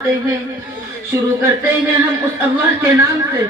ہیں شروع کرتے ہیں ہم اس اللہ کے نام سے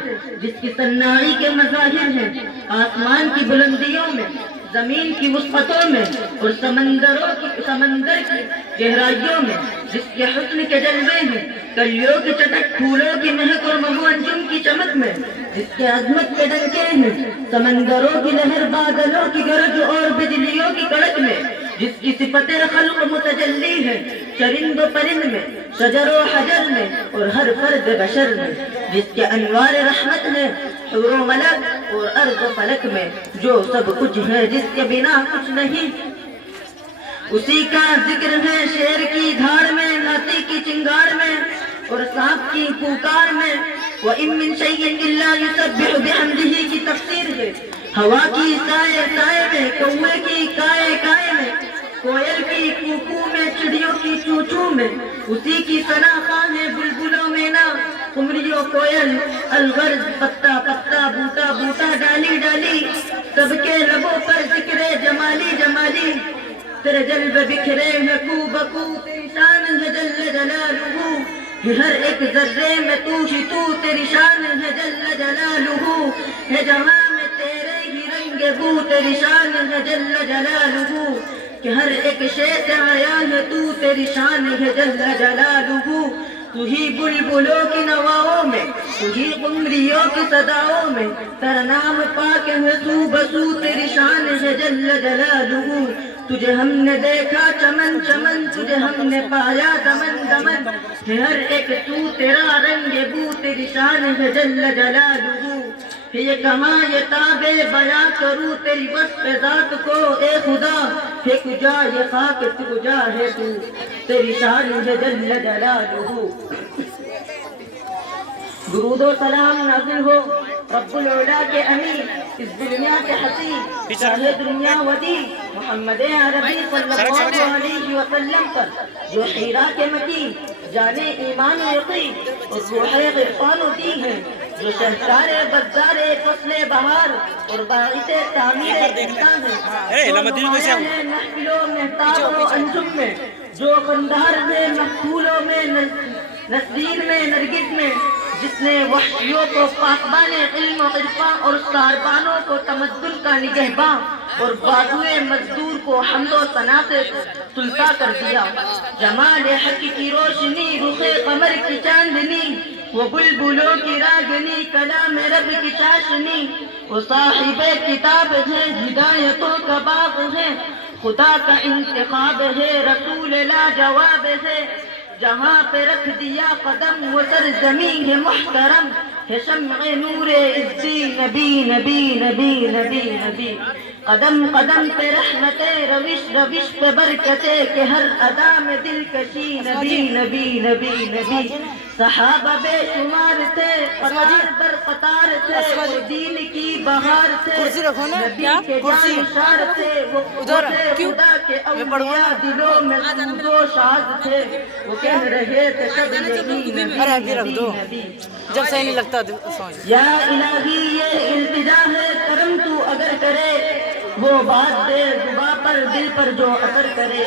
جس کی صناعی کے مظاہر ہیں آسمان کی بلندیوں میں، زمین کی وسعتوں میں اور سمندر کی گہرائیوں میں، جس کے حسن کے جلوے ہیں کلیوں کی چٹک، پھولوں کی مہک اور مہو انجم کی چمک میں، جس کے عظمت کے ڈنکے ہیں سمندروں کی لہر، بادلوں کی گرج اور بجلیوں کی کڑک میں، جس کی صفت خلق متجلی ہے چرند و پرند میں، شجر و حجر میں اور ہر فرد بشر میں، جس کے انوار رحمت ہے حور و ملک اور ارض و فلک میں، جو سب کچھ ہے جس کے بنا کچھ نہیں، اسی کا ذکر ہے شیر کی دھاڑ میں، ہاتھی کی چنگاڑ میں اور سانپ کی پھونکار میں۔ وَإِن مِّن شَيْءٍ إِلَّا يُسَبِّحُ بِحَمْدِهِ کی تفسیر ہے ہوا کی سائے سائے میں، کوے کی کائے کائے میں، کوئل کی کوکو میں، چڑیوں کی چوچو میں، اسی کی ثنا خواہ ہے بلبلوں میں نا، قمری و کوئل، الغرض پتا پتا، بوٹا بوٹا، ڈالی ڈالی، سب کے لبوں پر ذکر جمالی جمالی، تیرے جلوے بکھرے ہیں کو بکو، تیری شان ہے جل جلالہ، ہر ایک ذرے میں تو ہی تو، تیری شان ہے جل جلالہ، ہے جہاں میں تیرے ہی رنگ بو، تیری شان ہے جل جلالہ، کہ ہر ایک شے سے آیا ہے تو، تیری شان ہے جل جلالہ، تو ہی بلبلوں کی نواؤں میں، تو ہی قمریوں کی صداؤں میں، تیرا نام پاک ہے تو بسو، تیری شان ہے جل جلالہ، تجھے ہم نے دیکھا چمن چمن، تجھے ہم نے پایا دمن دمن، ہے ہر ایک تو تیرا رنگ بو، تیری شان ہے جل جلالہ، یہ کہاں یہ تابع بیاں کروں تیری وصف ذات کو اے خدا، ہے کجا یہ خاک کجا ہے تو، تیری شان ہے جل جلالہ۔ درود و سلام نازل ہو رب العلا کے امین، اس دنیا کے حسین چاہے دنیا ودی، محمد عربی صلی اللہ علیہ وسلم پر، جو حیرا کے مکی جانے ایمان و یقین اور روح عرفان و دین ہے، جو شہکار بدار فصل بہار اور باعث تعمیر انسان ہے، جو نمایاں ہے محفلوں محتاب و انجم میں، جو خندار ہے محفولوں میں، نسرین میں، نرگس میں، جس نے وحشیوں کو پاکبان علم و عرفان اور ساربانوں کو تمدن کا نگہباں اور بازوئے مزدور کو حمد و ثنا سے سلطا کر دیا، جمال حق کی روشنی، رخ قمر کی چاندنی، وہ بلبلوں کی راگنی، کلام رب کی چاشنی، وہ صاحب کتاب ہے، ہدایتوں کا باغ ہے، خدا کا انتخاب ہے، رسول لاجواب ہے، جہاں پہ رکھ دیا قدم وہ سرزمین ہے محترم، ہے شمع نور عزی، نبی نبی نبی نبی نبی، قدم قدم پہ رحمتیں، روش روش پہ برکتیں، کہ ہر ادا میں دلکشی، نبی نبی نبی نبی، صحابہ بے شمار تھے، قطار در قطار تھے، وہ دین کی بہار تھے، نبی کے جانشار تھے، وہ تھے خدا کے اولیاء، دلوں میں سوز و شاد تھے، وہ کہہ رہے تھے سب یہی نبی نبی نبی، جب صحیح نہیں لگتا یا الہی یہ التجا ہے کرم تو اگر کرے، وہ بات دے زباں پر دل پر جو اثر کرے۔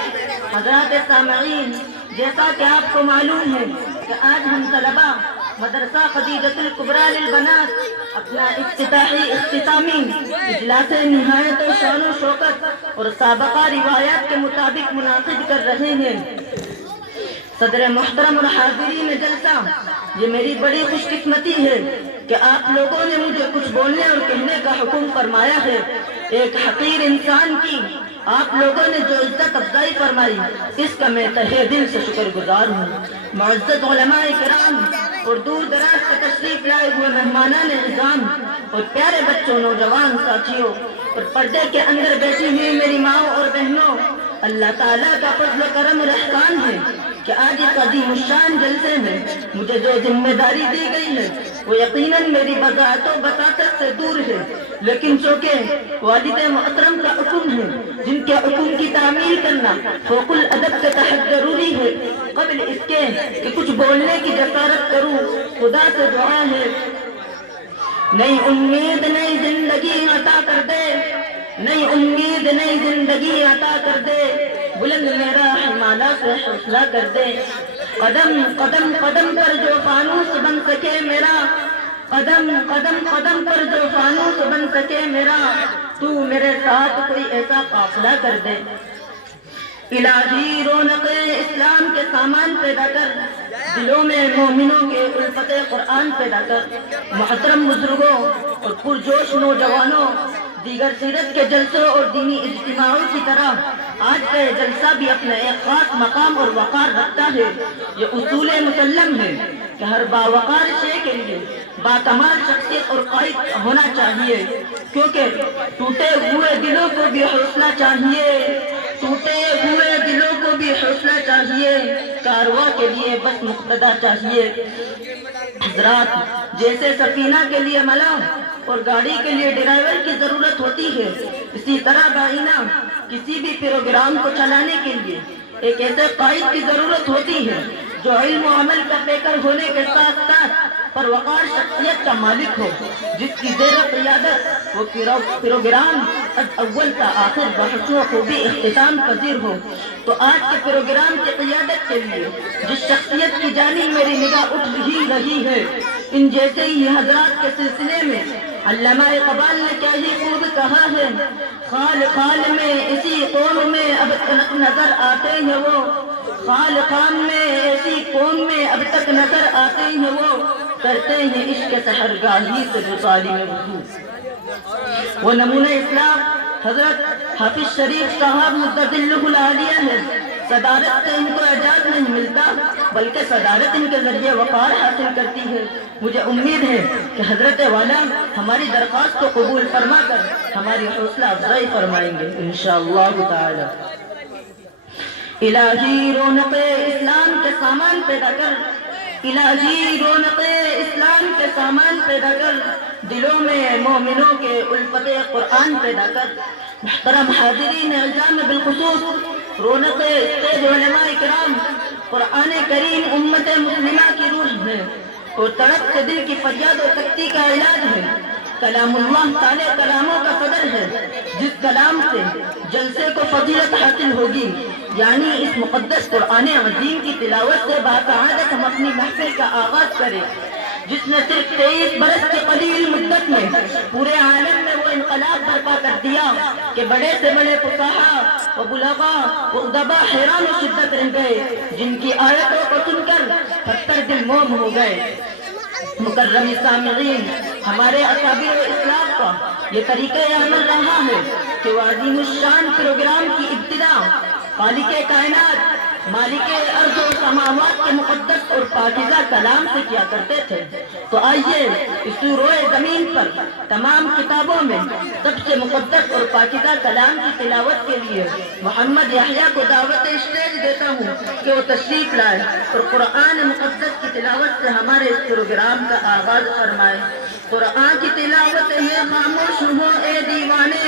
حضرات سامعین، جیسا کہ آپ کو معلوم ہے کہ آج ہم طلباء مدرسہ خدیجۃ الکبریٰ للبنات اپنا اختتامی اجلاس نہایت و شان و شوکت اور سابقہ روایات کے مطابق منعقد کر رہے ہیں۔ صدر محترم اور حاضرین جلسہ، یہ میری بڑی خوش قسمتی ہے کہ آپ لوگوں نے مجھے کچھ بولنے اور کہنے کا حکم فرمایا ہے۔ ایک حقیر انسان کی آپ لوگوں نے جو عزت افزائی فرمائی، اس کا میں تہہ دل سے شکر گزار ہوں۔ معزز علماء کرام اور دور دراز سے تشریف لائے ہوئے مہمانان اعظام اور پیارے بچوں، نوجوان ساتھیوں اور پردے کے اندر بیٹھی ہوئی میری ماؤں اور بہنوں، اللہ تعالیٰ کا فضل و کرم اور احسان ہے کہ آج اس عظیم الشان جلسے میں مجھے جو ذمہ داری دی گئی ہے وہ یقیناً میری بذات و بساطت سے دور ہے، لیکن چونکہ والد محترم کا حکم ہے، جن کے حکم کی تعمیل کرنا فوق الادب سے تحت ضروری ہے، قبل اس کے کہ کچھ بولنے کی جسارت کروں، خدا سے دعا ہے نئی امید نئی زندگی عطا کر دے، نئی امید نئی زندگی عطا کر دے، بلند میرا ہمالا سے حوصلہ کر دے، قدم قدم قدم پر جو فانوس بن سکے میرا، قدم قدم قدم پر جو فانوس بن سکے میرا، تو میرے ساتھ کوئی ایسا قافلہ کر دے۔ الہی رونق اسلام کے سامان پیدا کر، دلوں میں مومنوں کے الفت قرآن پیدا کر۔ محترم بزرگوں اور پرجوش نوجوانوں، دیگر سیرت کے جلسوں اور دینی اجتماعوں کی طرح آج کا یہ جلسہ بھی اپنا ایک خاص مقام اور وقار رکھتا ہے۔ یہ اصول مسلم ہے کہ ہر باوقار شے کے لیے باکمال شخصیت اور قائد ہونا چاہیے، کیونکہ ٹوٹے ہوئے دلوں کو بھی حوصلہ چاہیے، ٹوٹے ہوئے دلوں کو بھی حوصلہ چاہیے، کارواں کے لیے بس مقتدا چاہیے۔ حضرات، جیسے سفینہ کے لیے ملاح اور گاڑی کے لیے ڈرائیور کی ضرورت ہوتی ہے، اسی طرح بائینہ کسی بھی پروگرام کو چلانے کے لیے ایک ایسے قائد کی ضرورت ہوتی ہے جو علم و عمل کا پیکر ہونے کے ساتھ ساتھ پروقار شخصیت کا مالک ہو، جس کی زیر قیادت وہ پروگرام از اول تا آخر بحث و خوبی اختتام پذیر ہو۔ تو آج کے پروگرام کی قیادت کے لیے جس شخصیت کی جانب میری نگاہ اٹھ ہی رہی ہے، ان جیسے ہی حضرات کے سلسلے میں علامہ اقبال نے کیا ہی خوب کہا ہے، خال خال میں اسی قوم میں اب تک نظر آتے ہیں وہ، خال خان میں ایسی قوم میں اب تک نظر آتے ہیں وہ، کرتے ہیں عشق سحرگاہی سے جو ظالم وضو۔ وہ نمونہ اسلام حضرت حافظ شریف صاحب مجددلہ العالیہ ہے۔ صدارت سے ان کو اعجاز نہیں ملتا، بلکہ صدارت ان کے ذریعے وقار حاصل کرتی ہے۔ مجھے امید ہے کہ حضرت والا ہماری درخواست کو قبول فرما کر ہماری حوصلہ افزائی فرمائیں گے انشاءاللہ تعالی۔ الہی رونق اسلام کے سامان پیدا کر، الہی رونق اسلام کے سامان پیدا کر، دلوں میں مومنوں کے الفت قرآن پیدا کر۔ محترم حاضرین اعزام، بالخصوص رونق اسٹیج علماء کرام، قرآن کریم امت مسلمہ کی روح ہے اور تڑپ سے دل کی فریاد و تکتی کا علاج ہے۔ کلام اللہ تعالی کلاموں کا صدر ہے، جس کلام سے جلسے کو فضیلت حاصل ہوگی، یعنی اس مقدس قرآن عظیم کی تلاوت سے باقاعدت ہم اپنی محفل کا آغاز کریں، جس نے صرف 23 برس کی قلیل مدت میں پورے عالم میں وہ انقلاب برپا کر دیا کہ بڑے سے بڑے فصحاء و بلغاء و ادباء حیران و شدت رہ گئے، جن کی آیتوں کو سن کر 70 دل موم ہو گئے۔ مکرم سامعین، ہمارے اکابر اسلام کا یہ طریقہ عمل رہا ہے کہ وہ عظیم الشان پروگرام کی ابتدا خالق کائنات، مالک ارض و سماوات کے مقدس اور پاکیزہ کلام سے کیا کرتے تھے۔ تو آئیے اس روئے زمین پر تمام کتابوں میں سب سے مقدس اور پاکیزہ کلام کی تلاوت کے لیے محمد یحییٰ کو دعوت اسٹیج دیتا ہوں کہ وہ تشریف لائے اور قرآن مقدس کی تلاوت سے ہمارے اس پروگرام کا آغاز فرمائے۔ قرآن کی تلاوت ہے، خاموش ہو اے دیوانے،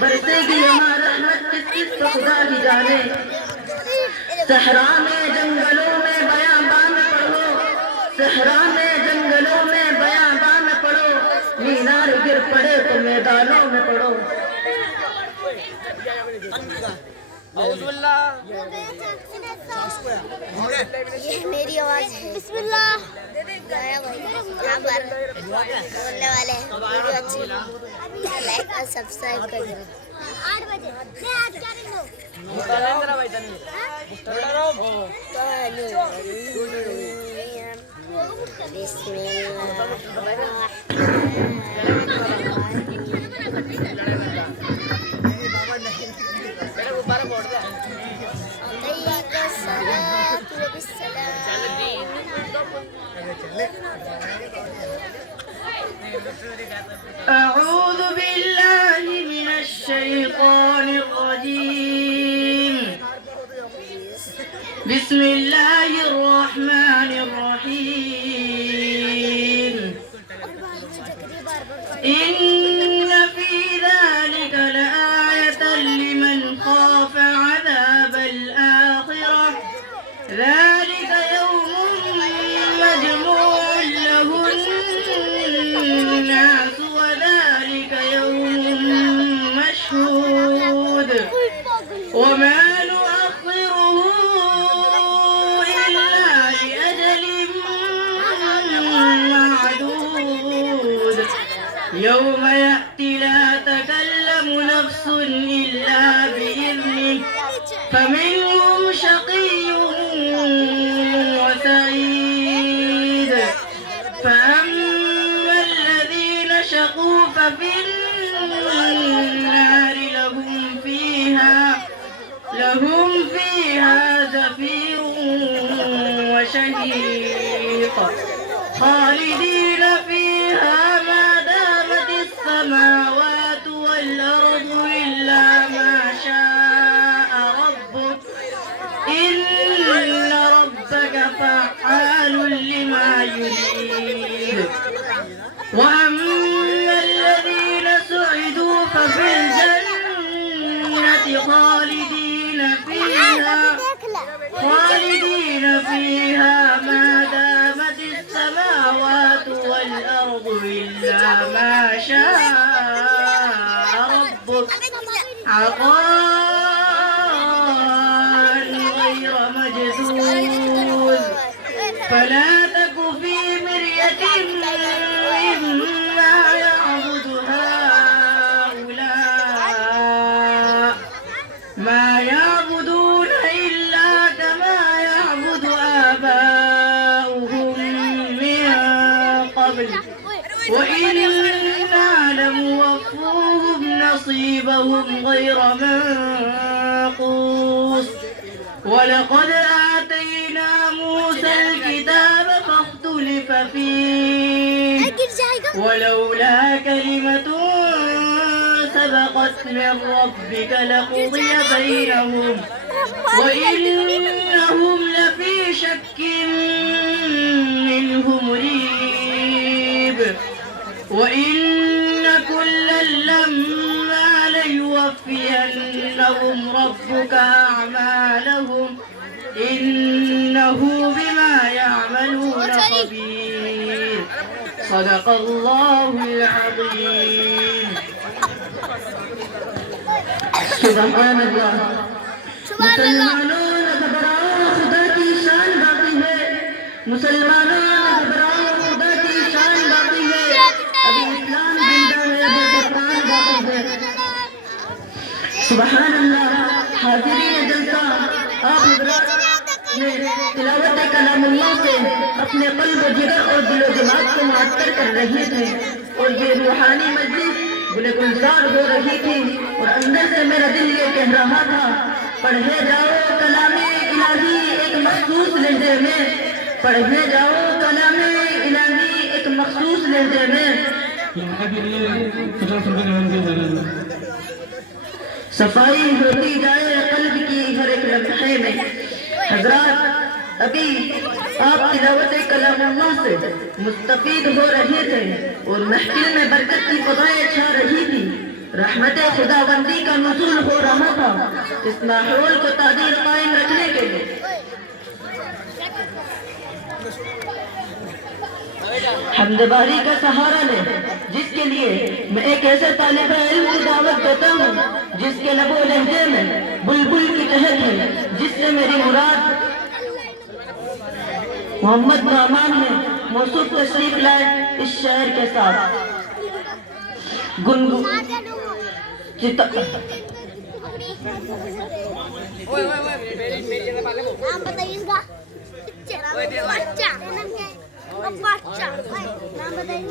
برسے گی یہاں رحمت کس کس کو خدا ہی جانے۔ صحرا میں جنگلوں میں بیاباں میں پڑھو، صحرا میں جنگلوں میں بیاباں میں پڑھو، مینار گر پڑے تو میدانوں میں پڑھو۔ یہ میری آواز ہے۔ بسم اللہ۔ یہاں پر بولنے والے ہیں، ویڈیو اچھی لائک اور سبسکرائب کر دیں۔ 8 بجے میں آج کیا دن ہو بسم أعوذ بالله من الشيطان الرجيم، بسم الله الرحمن الرحيم، إن في ذلك لآية لمن خاف عذاب الآخرة، ذلك يوم مجموع له الناس وذلك يوم مشهود، وما نؤخره يوم يأتي لا تكلم نفس إلا بإذنه فمنهم شقي وسعيد فأما الذين شقوا ففي النار لهم فيها زفير وشهيق خالدين فيها ما دامت السماوات والأرض إلا ما شاء ربك إن ربك فعال لما يريد وأما الذين سعدوا ففي الجنة خالدين فيها ما دامت السماوات والأرض إلا ما شاء ربك عطاء غير مجذوذ فلا تك في مرية مما يعبد هؤلاء ما يعبدون إلا كما يعبد آباؤهم من قبل وإنا لموفوهم نصيبهم غير منقوص ولقد آتينا موسى الكتاب فاختلف فيه ولولا كلمة سبقت من ربك لقضي بينهم وإنهم لفي شك منه مريب وإن كلا لما ليوفينهم ربك أعمالهم إنه بما يعملون خبير صدق الله العظيم سبحان اللہ مسلمانوں نہ گھبراؤ خدا کی شان باقی ہے مسلمانوں نہ گھبراؤ خدا کی شان باقی ہے ابھی اسلام زندہ ہے ابھی قرآن باقی ہے سبحان اللہ حاضرین جلسہ آپ حضرات نے تلاوت کلام اللہ سے اپنے قلب و جگر اور دل و دماغ کو معطر کر رہے تھے اور یہ روحانی مجلس گلے گلزار ہو رہی تھی اور اندر سے میرا دل یہ کہہ رہا تھا پڑھے جاؤ کلام الہی ایک مخصوص لہجے میں پڑھے جاؤ کلام الہی ایک مخصوص لہجے میں صفائی ہوتی جائے قلب کی ہر ایک لمحے میں حضرات ابھی آپ تلاوت کلام اللہ سے مستفید ہو رہے تھے اور محفل میں برکت کی فضائیں چھا رہی تھی رحمت خداوندی کا نزول ہو رہا تھا اس ماحول کو تعدیل قائم رکھنے کے لیے حمد باری کا سہارا لے جس کے لیے میں ایک ایسے طالب علم کی دعوت دیتا ہوں جس کے لب و لہجے میں بلبل کی چہل ہے جس سے میری مراد محمد نعمان ہے موصوف تشریف لائے اس شعر کے ساتھ گنگو نام بتائیے اس کا بچہ نام بتائیے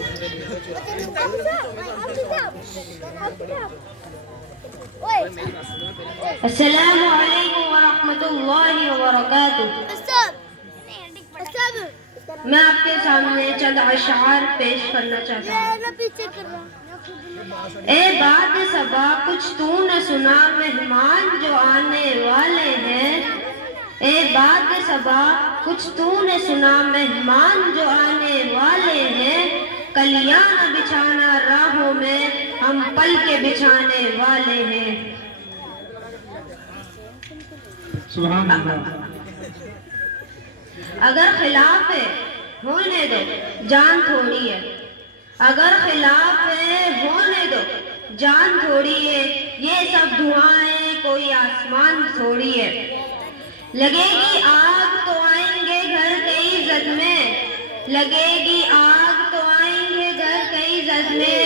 السلام علیکم ورحمۃ اللہ وبرکاتہ میں آپ کے سامنے چند اشعار پیش کرنا چاہتا ہوں اے باد صبا کچھ تو نہ سنا مہمان جو آنے والے ہیں اے باد صبا کچھ تو نے سنا مہمان جو آنے والے ہیں کلیاں نہ بچھانا راہوں میں ہم پل کے بچھانے والے ہیں سبحان اللہ اگر خلاف ہے ہونے دو جان تھوڑی ہے اگر خلاف ہے ہونے دو جان تھوڑی ہے یہ سب دعائیں کوئی آسمان تھوڑی ہے لگے گی آگ تو آئیں گے گھر کئی زد میں لگے گی آگ تو آئیں گے گھر کئی زد میں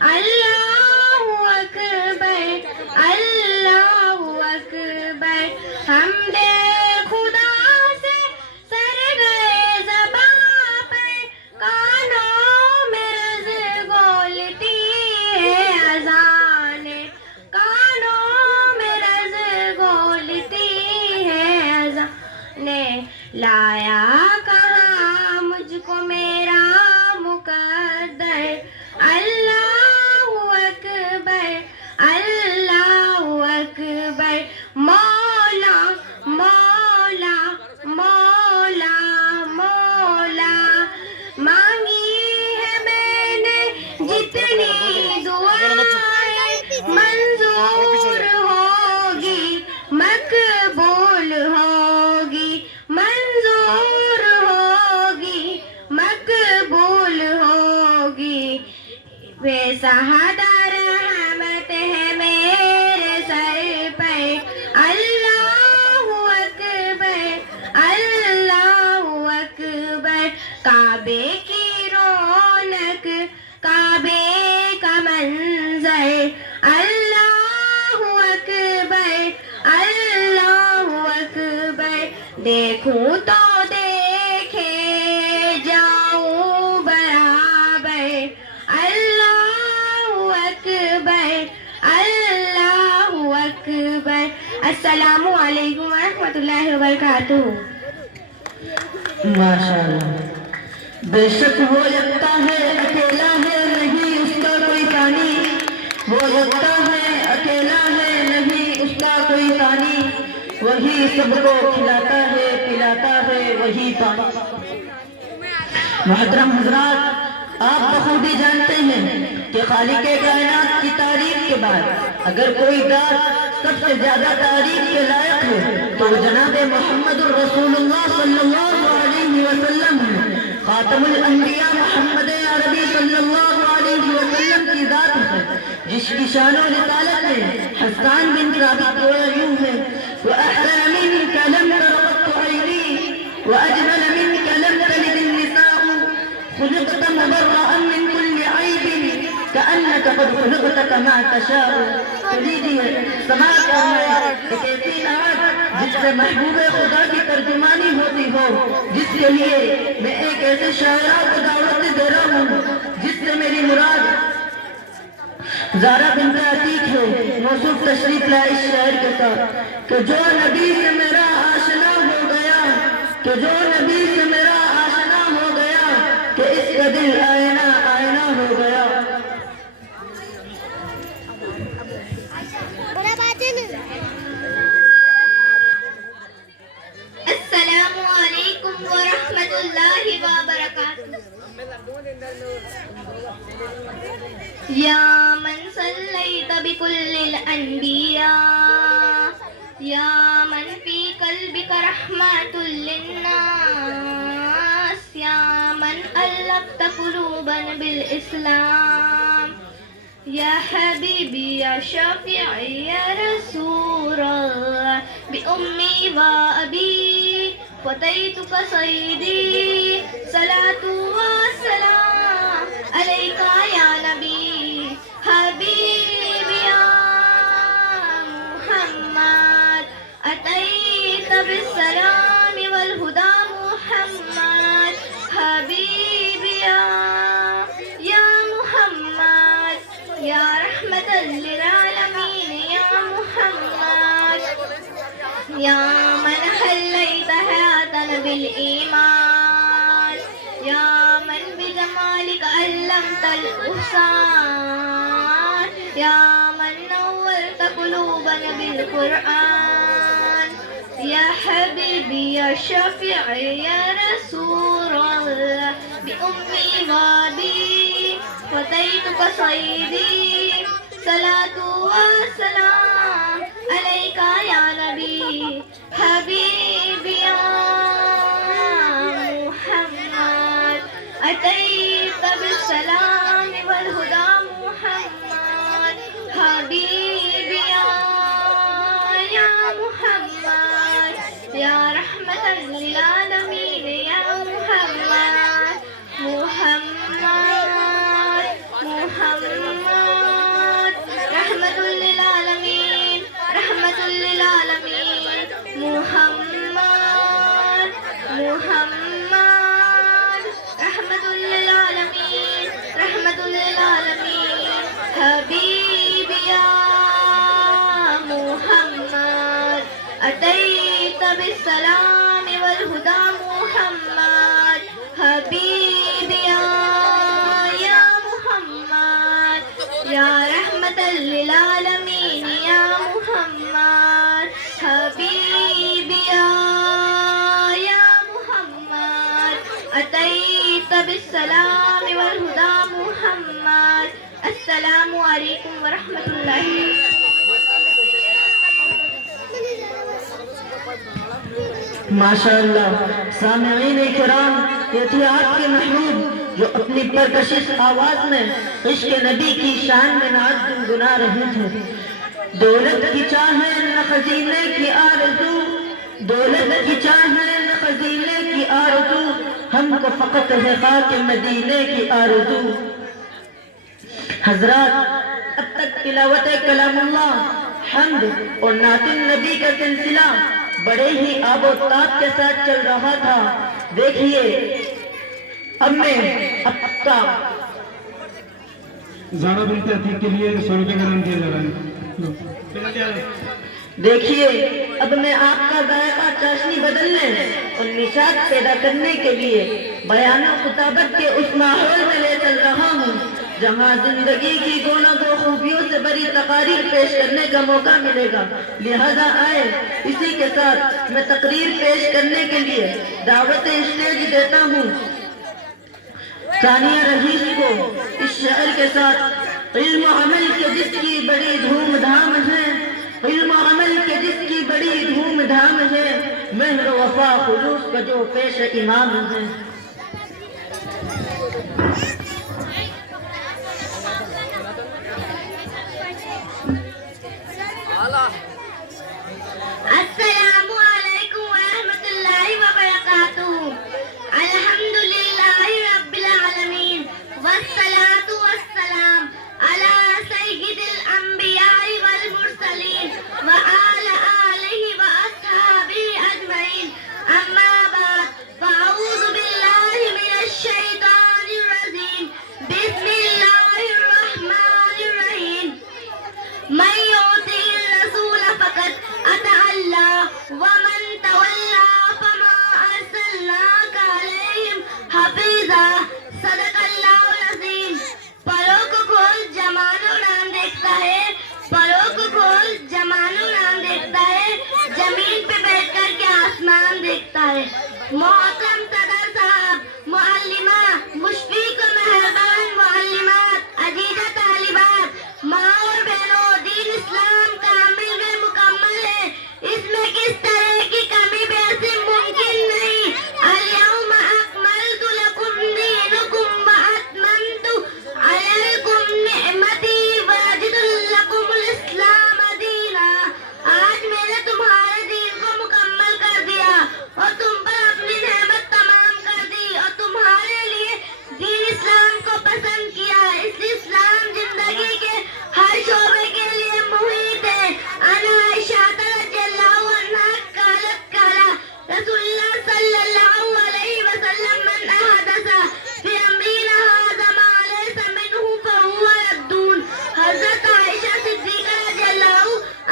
اللہ اکبر اللہ اکبر حمد خدا سے سر گئے زباں پر کانوں میں رز گولتی ہے اذانیں کانوں میں رز گولتی ہے اذانیں لایا کہاں مجھ کو میرا مقدر اللہ اکبر اللہ اکبر مولا مولا مولا مولا مانگی ہے میں نے جتنی دعائیں منظور ہوگی مقبول ہوگی منظور ہوگی مقبول ہوگی ویسا رحمت ہے میرے سر پر اللہ اکبر اللہ اکبر کعبے کی رونق کعبے کا منظر اللہ اکبر اللہ اکبر دیکھوں تو دیکھے جاؤں برابر اللہ اکبر اللہ اکبر السلام علیکم ورحمۃ اللہ وبرکاتہ ماشاءاللہ بے شک وہ یکتا ہے اکیلا ہے نہیں اس کا کوئی ثانی وہ یکتا ہے اکیلا ہے نہیں اس کا کوئی ثانی وہی سب کو کھلاتا ہے پلاتا ہے وہی پانی محترم حضرات آپ بخوبی جانتے ہیں کہ خالق کائنات کی تعریف کے بعد اگر کوئی ذات سب سے زیادہ تعریف کے لائق ہے تو جناب محمد الرسول اللہ صلی اللہ علیہ وسلم ہے خاتم الانبیاء محمد عربی صلی اللہ علیہ وسلم کی ذات ہے جس کی شان و رسالت میں حسان بن ثابت یوں ہے وَأَحْلَى مِنْكَ لَمْ تَرَقَتْ عَيْنِي وَأَجْمَلَ مِنْكَ لَمْ تَلِدِ النِّسَاءُ خلقت مبرأ من كل عيب كأنك قد خلقت كما تشاء تجیے سماعت فرمائے ایک ایسی نعت جس سے محبوب خدا کی ترجمانی ہوتی ہو جس کے لیے میں ایک ایسے شاعرہ کو دعوت دے رہا ہوں جس سے میری مراد زارا بنت عتیق ہے موصوف تشریف لائے اس شعر کے ساتھ کہ جو نبی سے میرا آشنا ہو گیا کہ جو نبی سے میرا آشنا ہو گیا کہ اس کا دل آئینہ آئینہ ہو گیا السلام علیکم ورحمۃ اللہ وبرکاتہ یا من صلیت بکل الانبیاء یا من فی قلبک رحمت للناس یا من الفت قلوبنا بالاسلام یا حبیبی یا شفیعی یا رسول اللہ بأمی و ابی فتیتک سیدی صلاة و سلام علیکہ یا نبی حبیبی یا محمد اتیت بالسلام والہدا محمد حبیبی یا محمد یا رحمت للعالمین یا محمد یا من حلیت حیاتنا بالایمان یا من بجمالک علمت الاحسان یا من نورت قلوبنا بالقرآن یا حبیبی یا شفیعی یا رسول اللہ بأمی و ابی فتیتک سیدی صلاة و سلام علیکہ یا نبی حبیبی یا محمد اتیت بالسلام والہدا محمد حبیبی یا محمد یا رحمت للعالمین یا محمد محمد محمد بالسلام والهدى محمد حبيبي يا محمد يا رحمة للعالمين يا محمد حبيبي يا محمد أتيت بالسلام والهدى محمد السلام عليكم ورحمة الله. ماشاءاللہ سامعین کرام، یہ تھی آپ کے محبوب جو اپنی پرکشش آواز میں عشق نبی کی شان میں نعت گنگنا رہے تھے. دولت کی چاہے نہ خزینے کی آرزو، دولت کی چاہے نہ خزینے کی آرزو، ہم کو فقط ہے خاک مدینے کی آرزو. حضرات، اب تک تلاوت کلام اللہ، حمد اور نعت نبی کا سلسلہ بڑے ہی آب و تاب کے ساتھ چل رہا تھا. دیکھیے اب میں اب کا زارا بنت عتیق کے لیے 100 روپے کا انعام دیا جا رہا ہے. دیکھیے اب میں آپ کا ذائقہ چاشنی بدلنے اور نشاط پیدا کرنے کے لیے بیان و خطابت کے اس ماحول میں لے چل رہا ہوں جہاں زندگی کی گونوں کو خوبیوں سے بری تقاریر پیش کرنے کا موقع ملے گا. لہذا آئے اسی کے ساتھ میں تقریر پیش کرنے کے لیے دعوت اسٹیج دیتا ہوں ثانیہ رئیس کو. اس شعر کے ساتھ علم و عمل کے جس کی بڑی دھوم دھام ہے، علم و عمل کے جس کی بڑی دھوم دھام ہے، مہر و وفا خلوص کا جو پیش امام ہے. السلام علیکم ورحمۃ اللہ وبرکاتہ. الحمد للہ رب العالمین والصلاة والسلام علی سید الانبیاء والمرسلین وعلی آلہ واصحابہ اجمعین. اما بعد فاعوذ باللہ من الشیطان الرجیم. بسم اللہ الرحمن الرحیم. من يطع الرسول فقد أطاع الله ومن تولى فما أرسلناك عليهم حفيظا. صدق اللہ العظیم. پروں کو کھول جمانو نام دیکھتا ہے، پروں کو کھول جمانو نام دیکھتا ہے، زمین پہ بیٹھ کر کے آسمان دیکھتا ہے. محترم صدر صاحب، معلمہ، مشفق و مہربان معلمات، عزیزہ طالبات، ماں اور بہنوں، دین اسلام کامل میں مکمل ہے، اس میں کس طرح کی کمی بیسی ممکن نہیں. الیوم اکملت لکم دینکم واتممت علیکم نعمتی ورضیت لکم الاسلام دینا. آج میں نے تمہارے دین کو مکمل کر دیا اور تم پر اپنی نعمت تمام کر دی اور تمہارے لیے دین اسلام کو پسند کیا. اس اسلام زندگی کے ہر شعبے کے لیے محیط ہے. انا عائشہ رضی اللہ عنہا قالت قال رسول اللہ صلی اللہ علیہ وسلم من احدث فی امرنا ھذا ما لیس منہ فہو رد. حضرت عائشہ صدیقہ رضی اللہ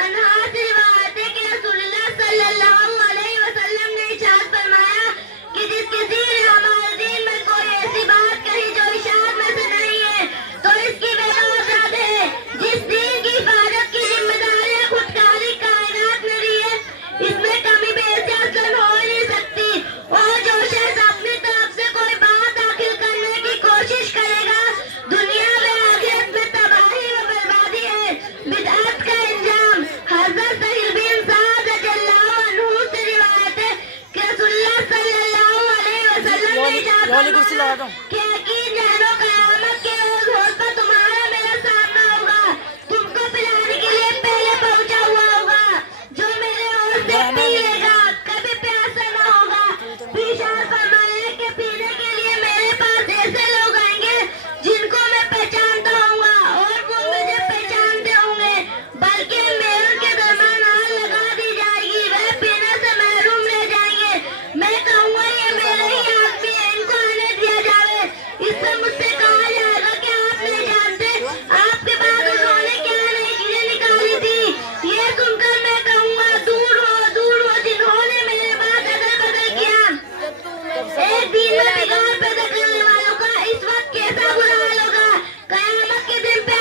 عنہا سے روایت ہے کہ رسول اللہ صلی اللہ علیہ وسلم نے ارشاد فرمایا کہ جس کسی نے ہمارے دین میں کوئی ایسی بات کہی جو ارشاد میں سے نہیں ہے تو اس کی وجہ آزاد ہے. جس دین کی حفاظت کی ذمہ داری خودکاری کائنات نے لی ہے، اس میں کمی بیسی اصلاً ہو نہیں سکتی. اور جو شخص اپنی طرف سے کوئی بات داخل کرنے کی کوشش کرے گا، دنیا میں آخرت میں تباہی و بربادی ہے. بدعت کا انجام. حضرت سہیل بن سعد رضی اللہ عنہ سے روایت ہے کہ رسول اللہ صلی اللہ علیہ وسلم نے ارشاد فرمایا کہ یقین جانو قیامت کے روز ہوش پر تمہارا میرا سامنا ہوگا، تم کو پلانے کے لیے پہلے پہنچا ہوا ہوگا. جو میرے ہوش سے پی لے گا کبھی پیاسا نہ ہوگا. ارشاد فرمایا کہ پینے کے لیے میرے پاس ایسے لوگ آئیں گے جن کو میں پہچانتا ہوں گا اور وہ مجھے پہچانتے ہوں گے، بلکہ میرے کے درمیان آگ لگا دی جائے گی، وہ پینے سے محروم رہ جائیں گے. میں کہوں گا یہ میرے ہی آدمی ہیں، ان کو آنے دیا جائے.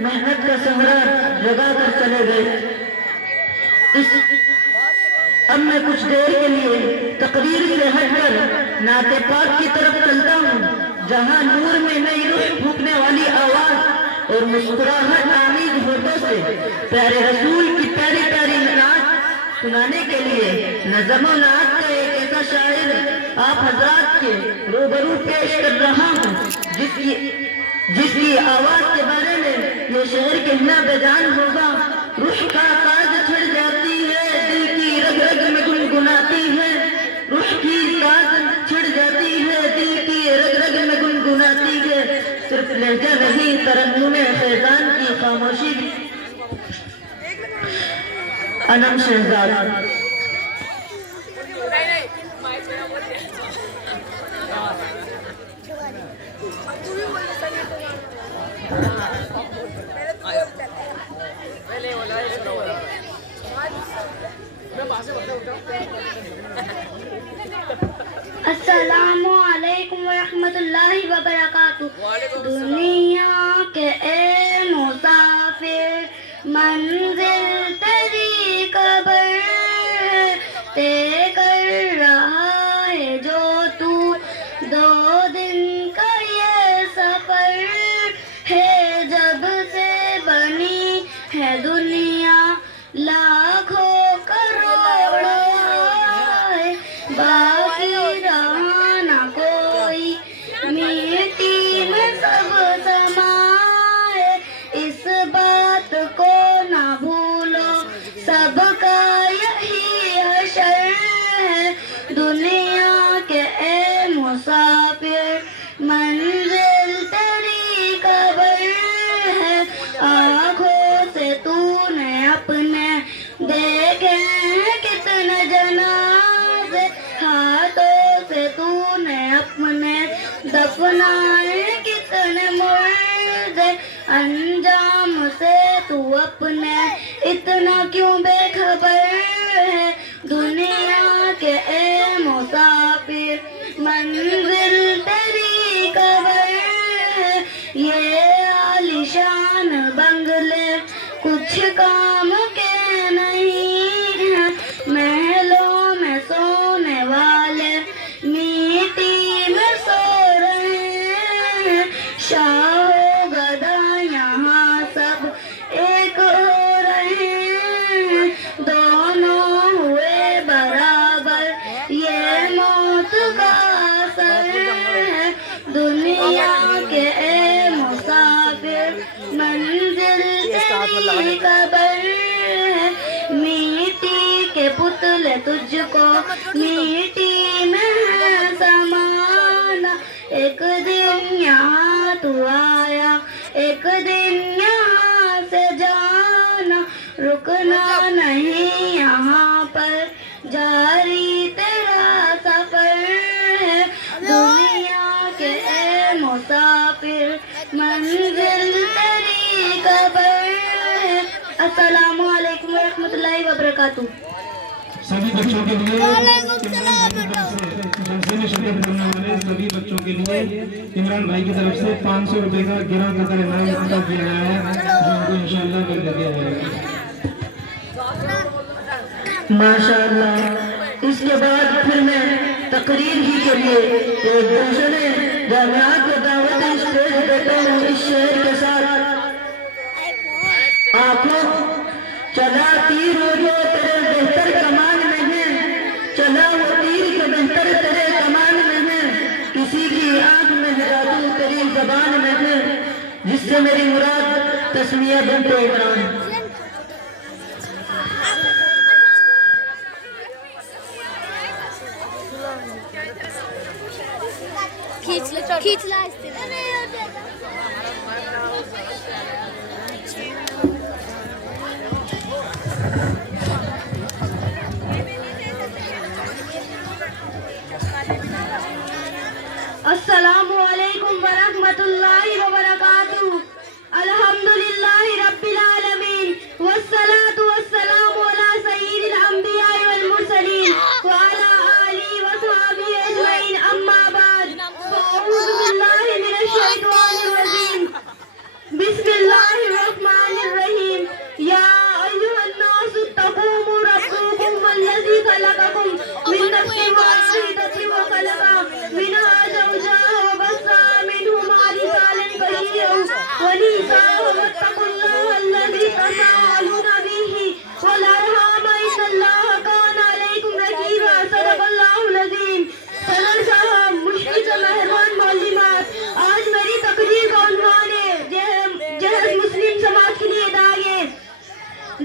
محنت کا سہرا جگا کر چلے گئے۔ اب میں کچھ دیر کے لیے تقریر سے ہٹ کر نعت پاک کی طرف چلتا ہوں، جہاں نور میں نئی روح پھونکنے والی آواز اور مسکراہٹ آمیز ہونٹوں سے پیارے رسول کی پیاری پیاری نعت سنانے کے لیے نظم و نعت کا ایک ایسا شاعر آپ حضرات کے روبرو پیش کر رہا ہوں، جس کی آواز کے بارے میں یہ شعر کہنا بیجان ہوگا۔ روح کا تاج چھڑ جاتی ہے، دل کی رگ رگ میں گنگناتی ہے، روح کی تاج چھڑ جاتی ہے، دل کی رگ رگ میں گنگناتی ہے، صرف لہجہ نہیں ترنم فیضان کی خاموشی بھی۔ انم شہزاد۔ السلام علیکم ورحمۃ اللہ وبرکاتہ۔ دنیا کے اے مسافر منزل تیری قبر طے کر رہا ہے جو تو، 2 دن کا یہ سفر ہے جب سے بنی ہے دنیا، لاکھوں کروڑوں ہے باقی رہا نہ کوئی، مٹی میں سب سمائے اس بات کو نہ بھولو، سب کا یہی حشر ہے۔ دنیا کے اے مسافر منزل تیری قبر ہے، آنکھوں سے تو نے اپنے دیکھے ہیں کتنے جنازے، ہاتھوں سے تو نے اپنے دفنائے کتنے مردے، انجام سے تو اپنے اتنا کیوں بے خبر ہے۔ دنیا کے اے مسافر منزل تیری قبر ہے، یہ عالیشان بنگلے کچھ کام کے نہیں ہیں، محلوں میں سونے والے میٹی میں سو رہے ہیں، شاہ و گدا یہاں سب ایک ہو رہے ہیں، دونوں ہوئے برابر یہ موت کا اثر ہے۔ دنیا کے اے مسافر منزل تیری قبر ہے، میٹی کے پتلے تجھ کو میٹی میں ہے سمانا، ایک دن یہاں تو آیا ایک دن یہاں سے جانا، رکنا نہیں یہاں پر جاری تیرا سفر ہے۔ دنیا کے اے مسافر منزل تیری قبر ہے۔ السلام علیکم ورحمۃ اللہ وبرکاتہ۔ سبھی بچوں کے لیے جلسے میں شرکت کرنے والے سبھی بچوں کے لیے عمران بھائی کی طرف سے 500 روپے کا گرا قدر انعام عطا کیا گیا ہے، جو ان کو انشاءاللہ کر دیا جائے گا۔ ماشاءاللہ۔ اس کے بعد پھر میں تقریر ہی کے لیے ایک دوسرے جامعات کو دعوت اسٹیج دیتا ہوں اس شعر کے ساتھ۔ آنکھوں چلا تیر ہو جو تیرے بہتر کمان میں ہے، چلا وہ تیر کے بہتر تیرے کمان میں ہے، کسی کی آنکھ میں جادو تیری زبان میں ہے، جس سے میری مراد تسمیہ بنت عمران۔ کھینچ لا السلام علیکم ورحمۃ اللہ وبرکاتہ۔ الحمدللہ رب العالمین والصلاة والسلام علی سید الانبیاء والمرسلین وعلی آلہ وصحبہ اجمعین، اما بعد، فاعوذ باللہ من الشیطان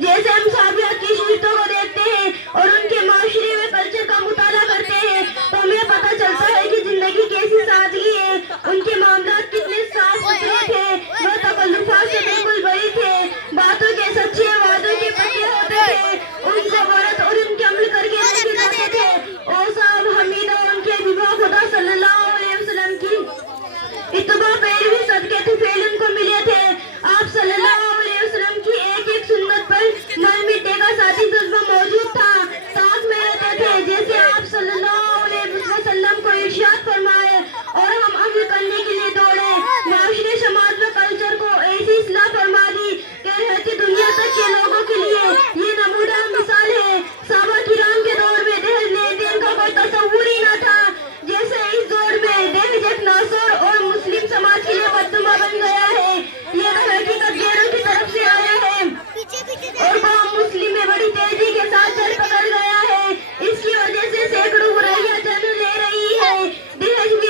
جیسے ہم صحابیات کی شریعتوں کو دیکھتے ہیں اور ان کے معاشرے میں کلچر کا مطالعہ کرتے ہیں تو ہمیں پتہ چلتا ہے کہ زندگی کیسی سادگی ہے، ان کے معاملات کتنے صاف ستھرے تھے، وہ تکلفات سے بالکل بری تھے، باتوں کے سچے، وعدوں کے پکے ہوتے تھے، ان سے عبارت اور ان کے عمل کر کے نہیں جاتے تھے۔ اور صاحب حمیدہ ان کے بیوہ خدا صلی اللہ علیہ وسلم کی اتباع پیروی صدقے تو فعل ان کو ملے تھے۔ آپ صلی اللہ علیہ وسلم کی ایک ایک سنت پر مر مٹے کا ذاتی جذبہ موجود تھا، ساتھ میں رہتے تھے جیسے آپ صلی اللہ علیہ وسلم کو ارشاد فرمائے اور ہم عمل کرنے کے لیے دوڑے۔ معاشرے سماج میں کلچر کو ایسی اصلاح فرما دی کہ رہتی دنیا تک کے لوگوں کے لیے یہ نمونہ مثال ہے۔ صحابہ کرام کے دور میں دہیج لین دین کا کوئی تصور ہی نہ تھا، جیسے اس دور میں دہیج ایک ناصر اور مسلم سماج کے لیے بدنما بن گیا ہے۔ یہ حقیقت غیروں کی طرف سے آیا ہے اور قوم مسلم میں بڑی تیزی کے ساتھ جڑ پکڑ گیا ہے۔ اس کی وجہ سے سینکڑوں برائیاں جنم لے رہی ہے۔ دہیج بھی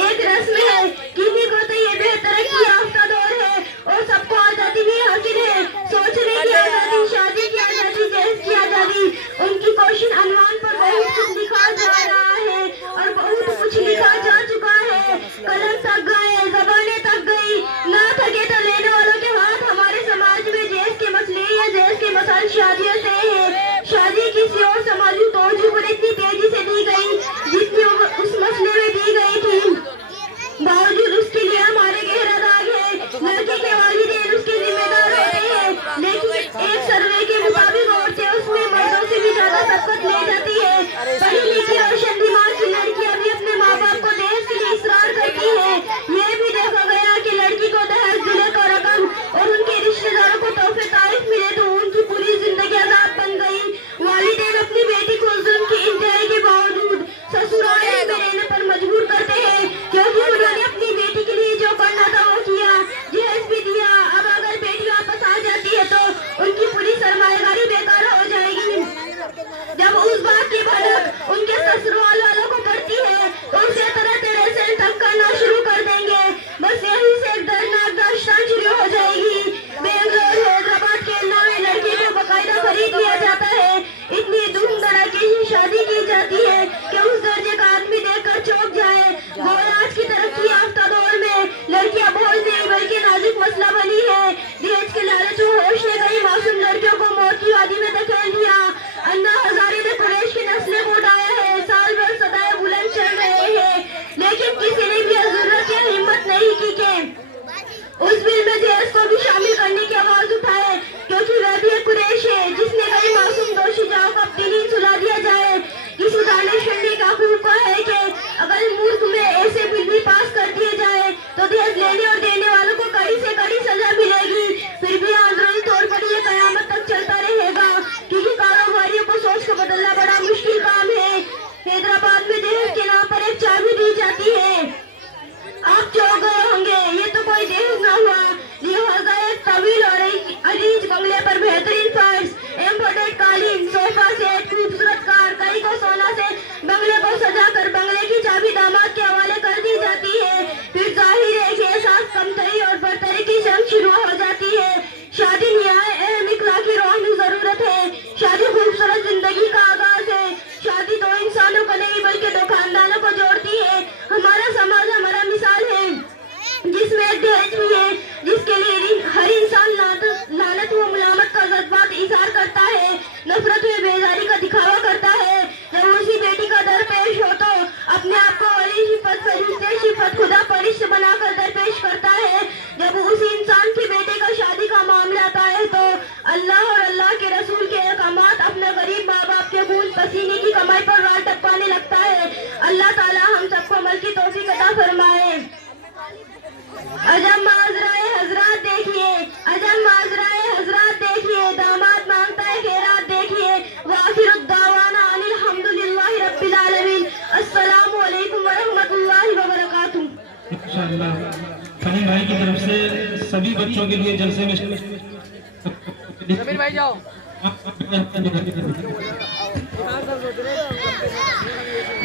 ایک رسم ہے، کسی کو تو یہ بے ترقی یافتہ دور ہے اور سب کو آزادی بھی حاصل ہے، سوچنے کی آزادی، شادی کی آزادی، جہیز کی آزادی۔ ان کی کوشش عنوان پر بہت کچھ لکھا جا رہا ہے اور بہت کچھ لکھا جا چکا ہے، قلم تک گئے، زبانیں تک گئی، نہ تھکے تو لینے والوں کے ہاتھ۔ ہمارے سماج میں جہیز کے مسئلے یا جہیز کے مسائل شادیوں سے ہیں۔ شادی کسی اور سماجی توجہ پر اتنی تیزی سے دی گئی جتنی اس مسئلے میں دی گئی تھی، باوجود اس کے لیے ہمارے گہرا داغ ہے۔ لڑکے کے والدین اس کے ذمہ دار ہوتے ہیں، لیکن ایک سروے کے مطابق عورتیں اس میں مردوں سے بھی زیادہ سبقت لے جاتی ہے۔ پڑھی لکھی اور روشن دماغ کی لڑکیاں بھی اپنے ماں باپ کو دہیج کے لیے اصرار کرتی ہیں۔ یہ بھی دیکھا گیا کہ لڑکی کو دہیج دلے کا رقم اور ان کے رشتہ داروں کو تحفے تحائف ملے تو ان کی پوری زندگی عذاب بن گئی۔ والدین اپنی بیٹی کو ظلم کی انتہائی کے باوجود سسرال میں رہنے پر مجبور کرتے ہیں، کیونکہ انہوں نے اپنی بیٹی کے لیے جو کرنا تھا وہ کیا، جہیز بھی دیا۔ اب اگر بیٹی واپس آ جاتی ہے تو ان کی پوری سرمایہ کاری بیکار ہو جائے گی۔ جب اس بات کی بھنک ان کے سسرال والوں کو پڑتی ہے تو اسے طرح طرح سے تنگ کرنا شروع کر دیں گے۔ بس یہیں سے ایک دردناک داستان شروع ہو جائے گی۔ بنگلور، حیدرآباد کے علاقے میں لڑکی کو باقاعدہ خرید لیا جاتا ہے، اتنی دھوم دھڑاکے سے شادی کی جاتی ہے کہ اس درجے کا آدمی دیکھ کر چونک جائے۔ گویا آج کی ترقی یافتہ دور میں لڑکیاں بوجھ نہیں بلکہ نازک مسئلہ بنی ہے۔ دہیج کے لالچ میں ہوش نے کئی معصوم لڑکیوں کو موت کی وادی میں دھکیل دیا۔ انا ہزارے نے قریش کی نسلیں کو اٹھایا ہے، سال بھر صدائے بلند چل رہے ہیں، لیکن کسی نے بھی ضرورت یا ہمت نہیں کی کہ اس بل میں جہیز کو بھی شامل کرنے کی آواز اٹھائے، کیونکہ وہ بھی ایک قریش ہے جس نے کئی معصوم دوشی جاؤں کو اپنی نیند سلا دیا جائے۔ کسی دانش شنڈے کا خوف ہے کہ اگر ملک میں ایسے بل بھی پاس کر دیے جائے تو دہیج لینے اور دینے والوں کو کڑی سے کڑی سزا ملے گی۔ پھر بھی آندرونی طور پر یہ قیامت تک چلتا رہے گا، کیونکہ کاروباریوں کو سوچ کو بدلنا بڑا مشکل کام ہے۔ حیدرآباد میں دہیج کے نام پر ایک چابی دی جاتی ہے، آپ چونک گئے ہوں گے، یہ تو کوئی دہیج نہ ہوا۔ لہذا ایک طویل اور عریض بنگلے پر بہترین فرش، ایمبوڈڈ قالین، صوفہ سیٹ، خوبصورت کار، کئی کو سونا سے بنگلے کو سجا کر بنگلے کی چابی داماد کے حوالے کر دی جاتی ہے۔ پھر ظاہر ہے کہ احساس کمتری اور برتری کی جنگ شروع ہو جاتی ہے۔ شادی نہایت اہم اخلاقی روحانی ضرورت ہے۔ شادی خوبصورت زندگی کا آغاز ہے۔ شادی دو انسانوں کو نہیں بلکہ دو خاندانوں کو جوڑتی ہے۔ ہمارا سماج ہمارا مثال ہے جس میں ایک دہیج بھی ہے، جس کے لیے ہر انسان لعنت و ملامت کا جذبات اظہار کرتا ہے، نفرت و بیزاری کا دکھاوا کرتا ہے۔ جب اسی بیٹی کا در پیش ہو تو اپنے آپ کو ولی صفت فرشتے صفت خدا پرست بنا کر در پیش کرتا ہے۔ جب اسی انسان کی بیٹے کا شادی کا معاملہ آتا ہے تو اللہ اور اللہ کے رسول کے احکامات اپنے غریب ماں باپ کے خون پسینے کی کمائی پر رات ٹپکانے لگتا ہے۔ اللہ تعالی ہم سب کو عمل کی توفیق عطا فرمائے۔ عجب معذرائے حضرات دیکھیے، عجب معذرائے حضرات دیکھیے، داماد مانگتا ہے خیرات دیکھیے۔ وآخر الدعوانا ان الحمدللہ رب العالمین۔ السلام علیکم ورحمۃ اللہ وبرکاتہ۔ انشاءاللہ فہیم بھائی کی طرف سے سبھی بچوں کے لیے جلسے میں سمیر بھائی جاؤ۔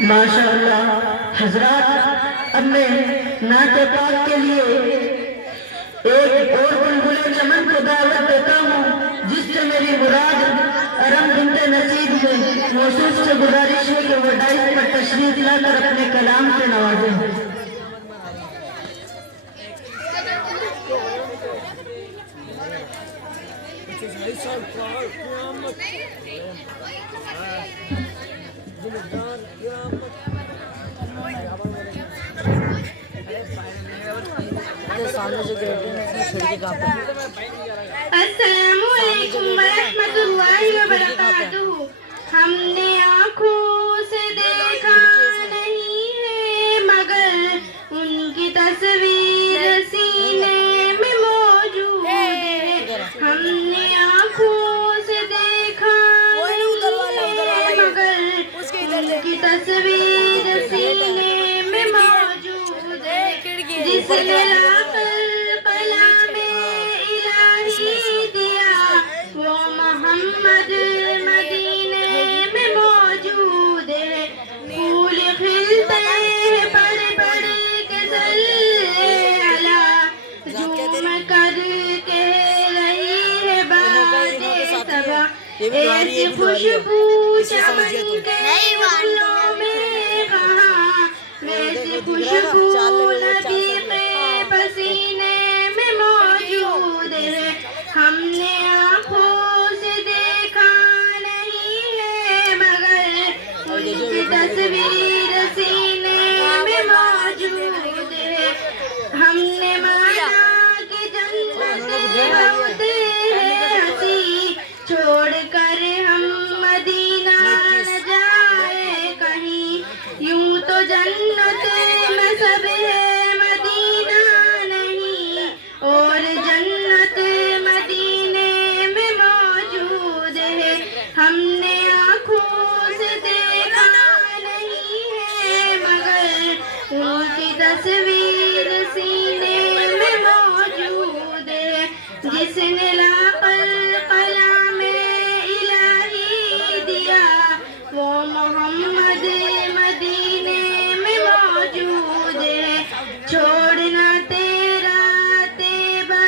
ماشاءاللہ حضرات، اب میں نعت پاک کے لیے ایک اور بلبل چمن کو دعوت دیتا ہوں جس سے میری مراد ارم بنت نصیب سے موصوف سے گزارش ہے کہ وہ ڈائس پر تشریف لا کر اپنے کلام سے نوازیں۔ السلام علیکم ورحمۃ اللہ وبرکاتہ۔ ہم نے آنکھوں سے دیکھا نہیں ہے مگر ان کی تصویر سینے میں موجود ہے۔ ہم نے آنکھوں سے دیکھا نہیں ہے مگر ان کی تصویر سینے میں موجود ہے۔ جس نے لا کر کلام الہی دیا وہ محمد مدینے میں موجود ہے۔ پھول کھلتے ہیں بڑے بڑے کے صلی علی، جھوم کر کہہ رہی ہے باد صبا، ایسی خوشبو چمن کے پھولوں میں کہاں، ویسی خوشبو نبی کے پسینے میں موجود ہے۔ ہم نے آنکھوں سے دیکھا نہیں ہے مگر ان کی تصویر سینے میں موجود ہے۔ ہم نے مانا کہ جنتیں ہوتے ہیں ہنسی، چھوڑ کر ہم مدینہ نہ جائے کہیں، یوں تو جنت میں سب ہے مدینہ نہیں، اور جنت مدینے میں موجود ہے۔ ہم نے آنکھوں سے دیکھا نہیں ہے مگر ان کی تصویر سینے میں موجود ہے۔ جس نے لا کر کلام الہی دیا وہ محمد مدینے میں موجود ہے۔ چھوڑنا تیرا طیبہ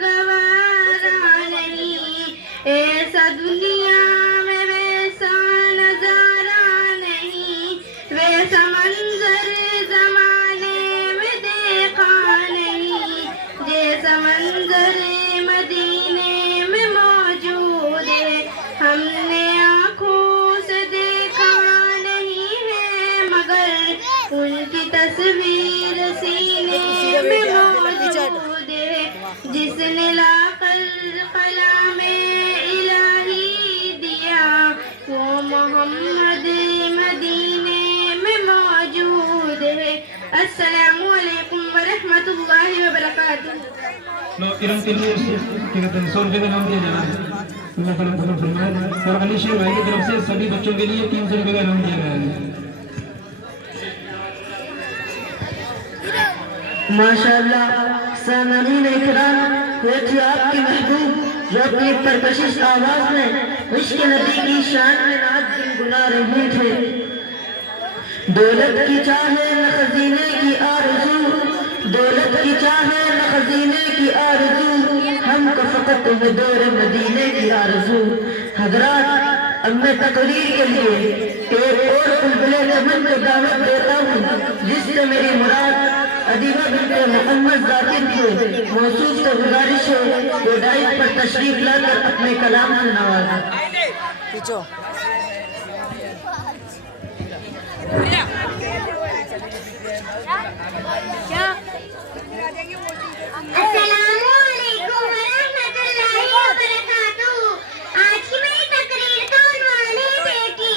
گوارا نہیں، ایسا دنیا میں ویسا نظارہ نہیں، ویسا منظر زمانے میں دیکھا نہیں، جیسا منظر مدینے میں موجود ہے۔ ہم نے آنکھوں سے دیکھا نہیں ہے مگر ان کی تصویر سینے میں موجود ہے۔ جس نے لا کر کلام الہی دیا وہ محمد مدینے میں موجود ہے۔ السلام علیکم ورحمۃ اللہ وبرکاتہ۔ علم کے لیے 100 روپے کا انعام دیا جا رہا ہے۔ اللہ تعالیٰ فضل فرمائے۔ اور علی شیر بھائی کی طرف سے سبھی بچوں کے لیے 300 روپے کا انعام دیا گیا ہے۔ ماشاءاللہ سامعین اکرام، یہ تھی آپ کی محبوب جو اپنی پرکشش آواز میں عشق نبی کی شان میں نعت گنگنا رہی تھے۔ دولت کی چاہے نہ خزینے کی آرزو، دولت کی چاہے نہ خزینے کی آرزو، ہم کو فقط دور مدینے کی آرزو۔ حضرات، اب میں تقریر کے لیے ایک اور بلبل چمن کو دعوت دیتا ہوں جس سے میری مراد ادیبہ بنت محمد ذاکر کے موصوف سے گزارش ہے وہ ڈائس پر تشریف لا کر اپنے کلام سے نوازیں۔ السلام علیکم ورحمۃ اللہ وبرکاتہ۔ آج کی میری تقریر کا عنوان ہے بیٹی۔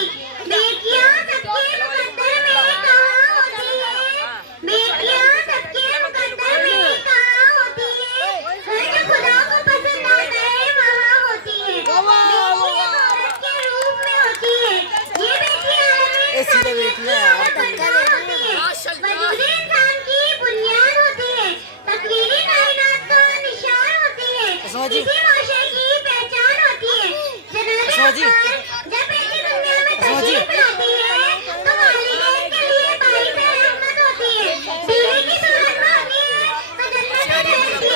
بیٹیاں سب کے مقدر میں کہاں ہوتی ہے، بیٹیاں سب کے مقدر میں کہاں ہوتی ہے، ہر جو خدا کو پسند آتا ہے وہاں ہوتی ہے۔ بیٹی عورت کے روپ میں ہوتی ہے، یہ بیٹیاں عورت بننا ہوتی ہے، وجود انسان کی بنیاد ہوتی ہے، تقدیری کائنات کا نشان ہوتی ہے، کسی معاشرے کی پہچان ہوتی ہے۔ جناب اکبر جب بیٹی دنیا میں تشریف لاتی ہے تو والدین کے لیے باعث رحمت ہوتی ہے، بیوی کی صورت میں ہوتی ہے تو جنت میں ٹھہرتی ہے۔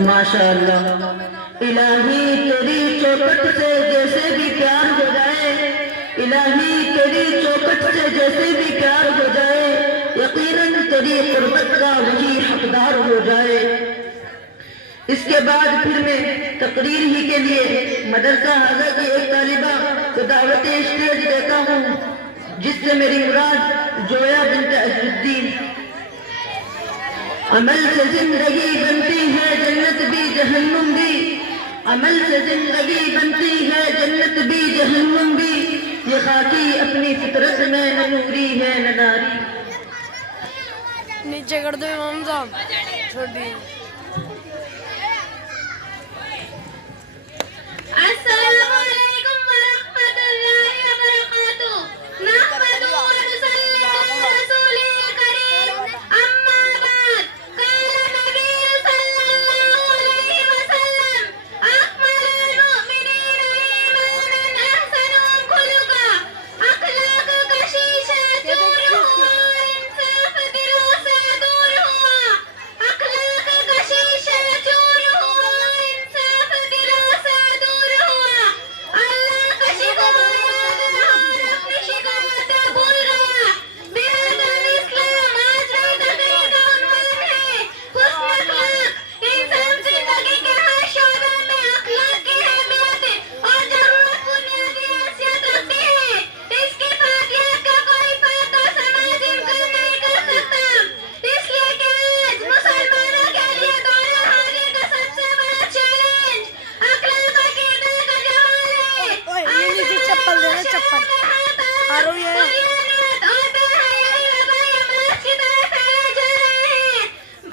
ماشاء اللہ الہی تیری چوکٹ سے جیسے بھی پیار ہو جائے، الہی تیری چوکٹ سے جیسے بھی پیار ہو جائے، یقیناً تیری قربت کا وہی حقدار ہو جائے۔ اس کے بعد پھر میں تقریر ہی کے لیے مدرسہ حاضہ کی ایک طالبہ کو دعوت اسٹیج دیتا ہوں، جس سے میری مراد جویا بنت عزالدین۔ عمل سے زندگی بنتی ہے جنت بھی جہنم بھی، عمل سے زندگی بنتی ہے جنت بھی جہنم بھی، یہ خاکی اپنی فطرت میں نہ نوری ہے نہ ناری۔ نیچے کر دو امام صاحب چھوٹی۔ السلام علیکم ورحمۃ اللہ وبرکاتہ۔ نحمد و نصلی علی رسول کریم، اما بعد، قال نبی صلی اللہ علیہ وسلم، اکمل المؤمنین ایمانا احسنهم خلقا۔ اخلاق کا شیشہ چور ہوا، انصاف دلوں سے دور ہوا۔ اخلاق کا شیشہ چور ہوا، انصاف دلوں سے دور ہوا۔ اللہ کا شکوہ یاد رہا اور اپنی شکایتیں بھول گیا۔ برادر اسلام، آج بھی تقریر کا عنوان ہے حسن اخلاق۔ انسان زندگی کے ہر شعبے میں اخلاق کی اہمیت اور ضرورت بنیادی حیثیت رکھتی ہے۔ اس کی فاقیت کا کوئی فائدہ سماج انکار نہیں کر سکتا، اس لیے کہ آج مسلمانوں کے لیے دور حاضر کا سب سے بڑا چیلنج اخلاق و کردار کا جمال ہے۔ آج نیچے چپل دینا، چپل آرو یہ اور بے حیائی وبائی امراض کی طرح پھیلے جا رہے ہیں۔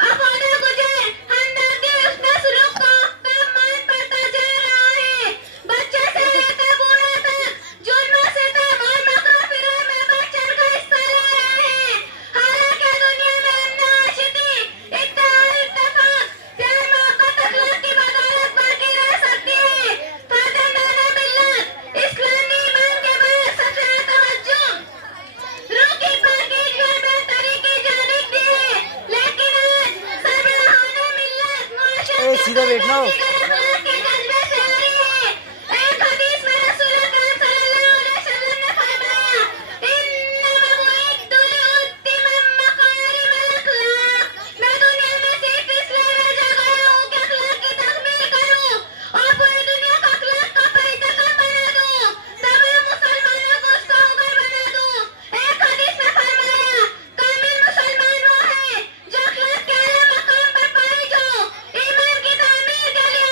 افوڈا گجر ہمدردی حسن سلوک کا مان پڑتا جا رہا ہے۔ بچے سے لے کر بوڑھا تک جرم و ستم اور مکر و فریب میں بڑھ چڑھ کر حصہ لے رہے ہیں۔ حالانکہ دنیا میں امن و آشتی، اتحاد، اتفاق، پیار، محبت، اخلاق کی بدولت باقی رہ سکتی ہے۔ فرزندان ملت اسلامی ایمان کے بعد سب سے توجہ روح کی پاکیزگی اور بہتری کی جانب دی ہے، لیکن آج سربراہان ملت معاشرت کے سیدھا بیٹھنا ہو۔ غیر اخلاق کے جذبے سے آ رہی ہے۔ ایک حدیث میں رسول اکرم صلی اللہ علیہ وسلم نے فرمایا، انما بعثت لأتمم مکارم الاخلاق۔ میں دنیا میں صرف اس لیے بھیجا گیا ہوں کہ اخلاق کی تکمیل کروں اور پوری دنیا کو اخلاق کا پرتکب بنا دوں، تمام مسلمانوں کو اس کا ہوگر بنا دوں۔ ایک حدیث میں فرمایا، کامل مسلمان وہ ہے جو اخلاق کے اعلیٰ مقام پر پائے، جو ایمان کی تعمیر کے لیے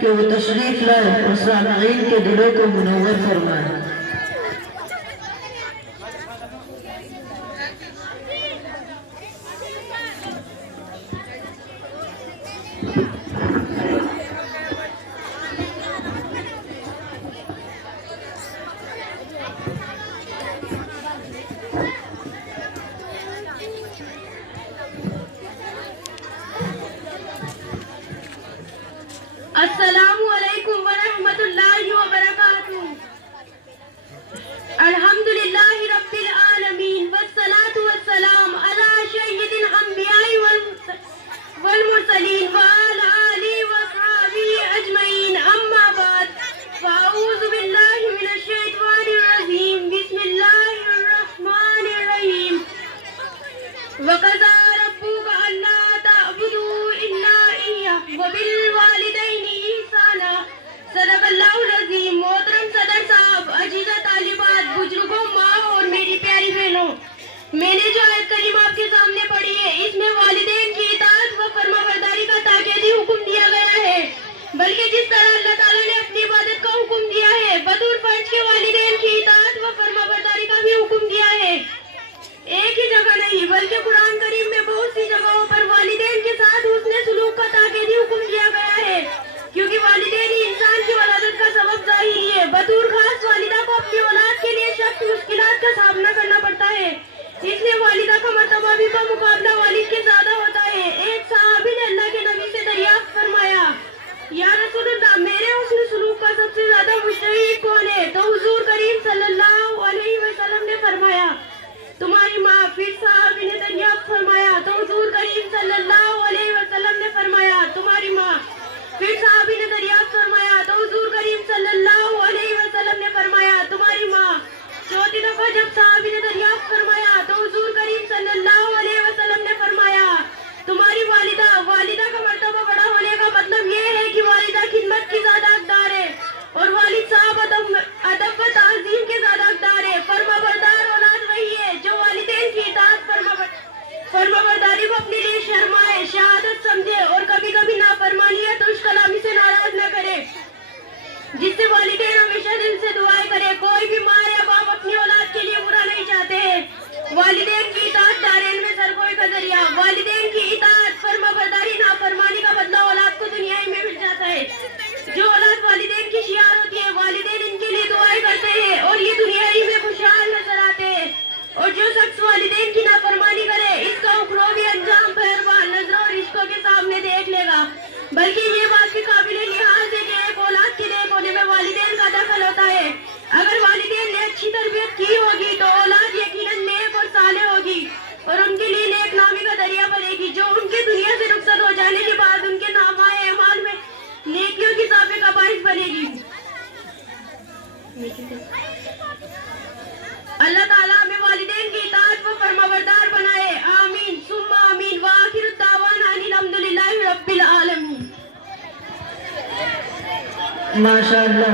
کہ وہ تشریف لائے اور سامعین کے دلوں کو منور فرمائے۔ السلام علیکم ورحمۃ اللہ وبرکاتہ۔ الحمدللہ رب العالمین والصلاة والسلام علی سید الانبیاء والمرسلین وعلی آلہ وصحبہ اجمعین، اما بعد فاعوذ باللہ من الشیطان الرجیم، بسم اللہ الرحمن الرحیم۔ وَقَضَىٰ رَبُّكَ أَلَّا تَعْبُدُوا إِلَّا إِيَّاهُ وَبِالْوَالِدَيْنِ إِحْسَانًا۔ صدق اللہ العظیم۔ محترم صدر صاحب، عزیزہ طالبات، بزرگوں، ماں اور میری پیاری بہنوں، میں نے جو آیت کریم آپ کے سامنے پڑھی ہے، اس میں والدین کی اطاعت و فرما برداری کا تاکیدی حکم دیا گیا ہے، بلکہ جس طرح اللہ تعالیٰ نے اپنی عبادت کا حکم دیا ہے، بطور فرض کے والدین کی اطاعت و فرما برداری کا بھی حکم دیا ہے۔ ایک ہی جگہ نہیں بلکہ قرآن کریم میں بہت سی جگہوں پر والدین کے ساتھ حسن سلوک کا تاکیدی حکم دیا گیا ہے، کیونکہ والدین ہی انسان کی ولادت کا سبب ظاہری ہے۔ بطور خاص والدہ کو اپنی اولاد کے لیے سخت مشکلات کا سامنا کرنا پڑتا ہے، اس لیے والدہ کا مرتبہ بھی بمقابلہ والد کے زیادہ ہوتا ہے۔ ایک صحابی نے اللہ کے نبی سے دریافت فرمایا، یا رسول اللہ، میرے حسن سلوک کا سب سے زیادہ مستحق کون ہے؟ تو حضور کریم صلی اللہ علیہ وسلم نے فرمایا، تمہاری ماں۔ پھر صحابی نے دریافت فرمایا تو حضور کریم صلی اللہ علیہ وسلم نے فرمایا، تمہاری ماں۔ پھر صحابی نے دریافت فرمایا تو حضور کریم صلی اللہ علیہ وسلم نے فرمایا، تمہاری ماں۔ چوتھی دفعہ جب صحابی نے دریافت فرمایا تو حضور کریم صلی اللہ علیہ وسلم نے فرمایا، تمہاری والدہ۔ والدہ کا مرتبہ بڑا ہونے کا مطلب یہ ہے کہ والدہ خدمت کی زیادہ حقدار ہے اور والد صاحب ادب و تعظیم کے زیادہ حقدار ہے۔ فرما بردار اولاد وہی ہے جو والدین کی اطاعت فرما برداری کو اپنے لیے شرمائے، شہادت سمجھے اور کبھی کبھی نافرمانی یا ترش کلامی سے ناراض نہ کرے، جس سے والدین ہمیشہ دل سے دعائیں کرے۔ کوئی بھی ماں یا باپ اپنی اولاد کے لیے برا نہیں چاہتے ہیں۔ والدین کی اطاعت دارین میں سرگوئی کا ذریعہ۔ والدین کی اطاعت فرما برداری نافرمانی کا بدلہ اولاد کو دنیا میں مل جاتا ہے۔ جو اولاد والدین کی شیار ہوتی ہے، والدین ان کے لیے دعائیں کرتے ہیں اور یہ دنیا ہی میں خوشحال نظر آتے ہیں، اور جو شخص والدین کی نافرمانی کرے، اس کا اخروی انجام مہربان نظروں اور عشقوں کے سامنے دیکھ لے گا۔ بلکہ یہ بات بھی قابل لحاظ ہے کہ ایک اولاد کے نیک ہونے میں والدین کا دخل ہوتا ہے۔ اگر والدین نے اچھی تربیت کی ہوگی تو اولاد یقیناً نیک اور صالح ہوگی اور ان کے لیے نیک نامی کا ذریعہ بنے گی، جو ان کے دنیا سے رخصت ہو جانے کے بعد ان کے نامۂ اعمال میں نیکیوں کے اضافے کا باعث بنے گی۔ اللہ تعالیٰ ہمیں والدین کی اطاعت و فرما بردار بنائے، آمین ثم آمین۔ وآخر الدعوانا ان الحمدللہ رب العالمین۔ ماشاء اللہ۔